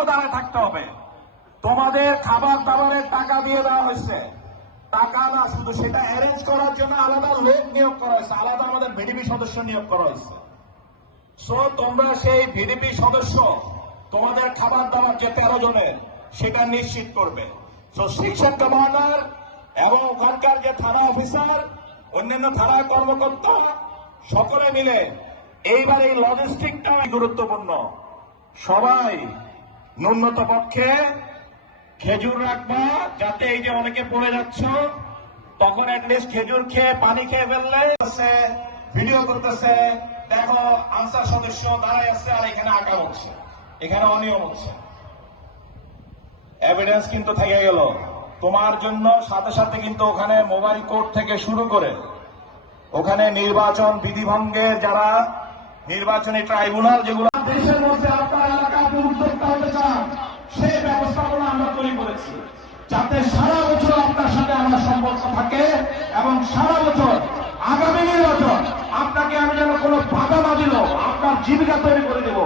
সেখানেও দাঁড়ায় থাকতে হবে। তোমাদের খাবার দাবারের টাকা দিয়ে দেওয়া হয়েছে, টাকা না, শুধু সেটা অ্যারেঞ্জ করার জন্য আলাদা লোক নিয়োগ করা হয়েছে, আলাদা আমাদের ভিডিপি সদস্য নিয়োগ করা হয়েছে। সো তোমরা সেই ভিডিপি সদস্য তোমাদের খাবার দাবার যে 13 জনের সেটা নিশ্চিত করবে। সো সেকশন কমান্ডার এবং ওখানকার যে থানা অফিসার, অন্যান্য থানা কর্মকর্তা সকলে মিলে এইবার এই লজিস্টিকটা গুরুত্বপূর্ণ। সবাই ন্যূনত পক্ষে খেজুর রাখবা, যাতে এই যে অনেকে পড়ে যাচ্ছ তখন অ্যাটলিস্ট খেজুর খেয়ে পানি খেয়ে ফেললে ভিডিও করতেছে, দেখো আনসার সদস্য দাঁড়ায় আসছে আর এখানে আঁকা হচ্ছে, এখানে অনিয়ম হচ্ছে, এভিডেন্স কিন্তু থেকে গেল তোমার জন্য। সাথে সাথে কিন্তু ওখানে মোবাইল কোর্ট থেকে শুরু করে ওখানে নির্বাচন বিধিভঙ্গের যারা নির্বাচনী ট্রাইব্যুনাল যেগুলো দেশের মধ্যে আপনার এলাকা উদ্যোক্তা হতে চান, সেই ব্যবস্থাপনা আমরা তৈরি করেছি, যাতে সারা বছর আপনার সাথে আমার সম্পর্ক থাকে এবং সারা বছর আগামী নির্বাচন আপনাকে আমি যেন কোনো ভাতা না দিল আপনার জীবিকা তৈরি করে দেব,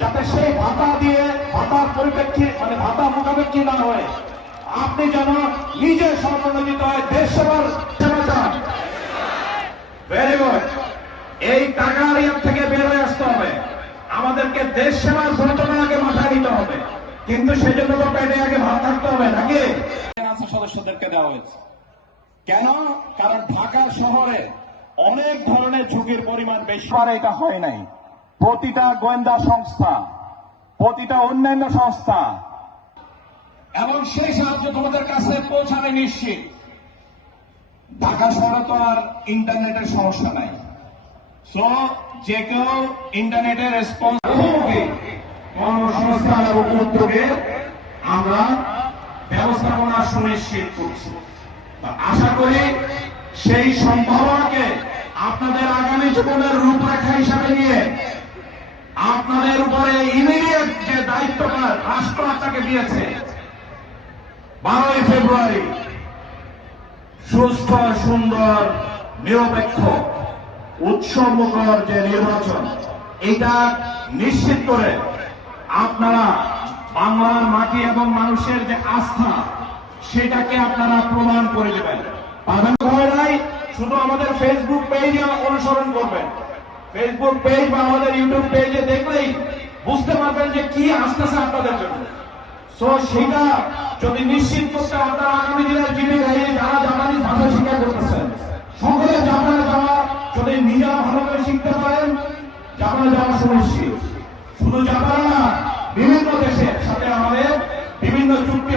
যাতে সেই ভাতা দিয়ে ভাতার পরিপ্রেক্ষী মানে ভাতা মোকাবেক্ষী না হয়, আপনি যেন নিজে স্বনিয়োজিত হয় দেশ সেবার সেবা চান। Very good. এই টাকার ইয়ার থেকে বের হয়ে আসতে হবে, আমাদেরকে দেশ সেবার ঘটনাকে মাথায় নিতে হবে, কিন্তু সেজন্য তো পেটে আগে ভাত থাকতে হবে নাকি? সদস্যদেরকে দেওয়া হয়েছে কেন? কারণ ঢাকা শহরে অনেক ধরনের ঝুঁকির পরিমাণ বেশি। এটা হয় নাই। প্রতিটা গোয়েন্দা সংস্থা, প্রতিটা অন্যান্য সংস্থা এবং সেই সাহায্য তোমাদের কাছে পৌঁছানো নিশ্চিত। ঢাকা শহরে তো আর ইন্টারনেটের সমস্যা নাই, সো যে কেউ ইন্টারনেটের রেসপন্স কর্মসংস্থান এবং উদ্যোগে আমরা ব্যবস্থাপনা সুনিশ্চিত করছি। আশা করি সেই সম্ভাবনাকে আপনাদের আগামী জীবনের রূপরেখা হিসাবে নিয়ে আপনাদের উপরে ইমিডিয়েট যে দায়িত্বটা রাষ্ট্র আপনাকে দিয়েছে, 12ই ফেব্রুয়ারি সুস্থ সুন্দর নিরপেক্ষ উৎসবমুখর যে নির্বাচন, এটা নিশ্চিত করে আপনারা বাংলার মাটি এবং মানুষের যে আস্থা সেটাকে আপনারা প্রমাণ করে দেবেন। পাবেন নাই শুধু আমাদের ফেসবুক পেজে অনুসরণ করবেন, ফেসবুক পেজ বা আমাদের ইউটিউব পেজে দেখলেই বুঝতে পারবেন যে কি আসতেছে আপনাদের জন্য। সো সেটা যদি নিশ্চিত করতে আপনারা আগামী দিনের জীবিকা যারা জাপানি ভাষা শিক্ষা করতেছেন সকলে জাপানে যাওয়া যদি নিজেরা ভালো করে শিখতে পারেন, জাপানে যাওয়া সুনিশ্চিত। শুধু জাপান না, বিভিন্ন দেশের সাথে আমাদের বিভিন্ন চুক্তি